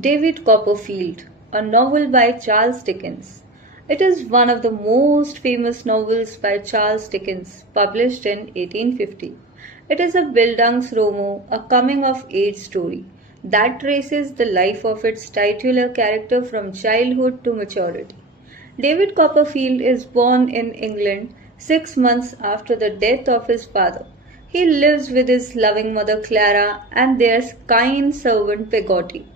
David Copperfield, a novel by Charles Dickens. It is one of the most famous novels by Charles Dickens, published in 1850. It is a Bildungsroman, a coming-of-age story that traces the life of its titular character from childhood to maturity. David Copperfield is born in England 6 months after the death of his father. He lives with his loving mother Clara and their kind servant Peggotty.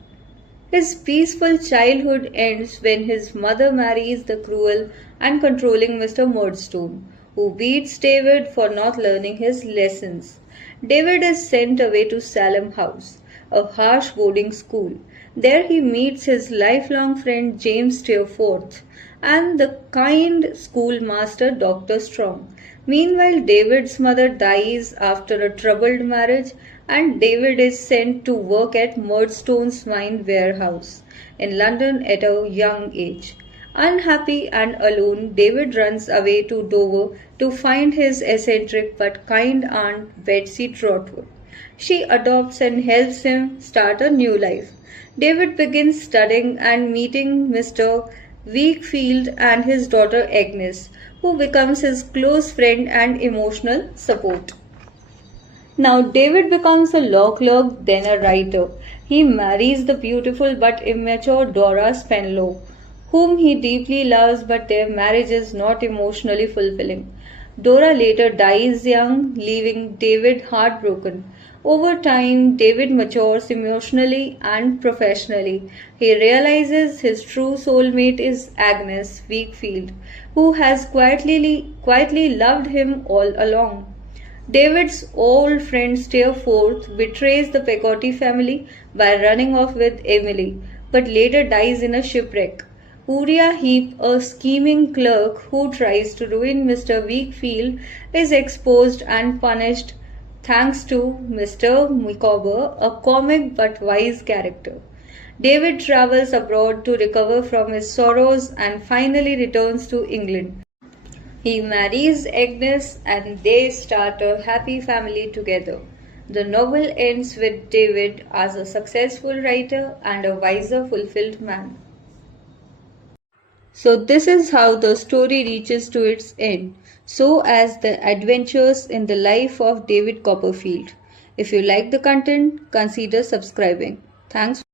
His peaceful childhood ends when his mother marries the cruel and controlling Mr. Murdstone, who beats David for not learning his lessons. David is sent away to Salem House, a harsh boarding school. There he meets his lifelong friend James Steerforth and the kind schoolmaster Dr. Strong. Meanwhile, David's mother dies after a troubled marriage, and David is sent to work at Murdstone's wine warehouse in London at a young age. Unhappy and alone, David runs away to Dover to find his eccentric but kind aunt Betsy Trotwood. She adopts and helps him start a new life. David begins studying and meeting Mr. Wickfield and his daughter Agnes, who becomes his close friend and emotional support. Now David becomes a law clerk, then a writer. He marries the beautiful but immature Dora Spenlow, whom he deeply loves, but their marriage is not emotionally fulfilling. Dora later dies young, leaving David heartbroken. Over time, David matures emotionally and professionally. He realizes his true soulmate is Agnes Wickfield, who has quietly loved him all along. David's old friend Steerforth betrays the Peggotty family by running off with Emily, but later dies in a shipwreck. Uriah Heep, a scheming clerk who tries to ruin Mr. Wickfield, is exposed and punished thanks to Mr. Micawber, a comic but wise character. David travels abroad to recover from his sorrows and finally returns to England. He marries Agnes and they start a happy family together. The novel ends with David as a successful writer and a wiser, fulfilled man. So this is how the story reaches to its end, so as the adventures in the life of David Copperfield. If you like the content, consider subscribing. Thanks.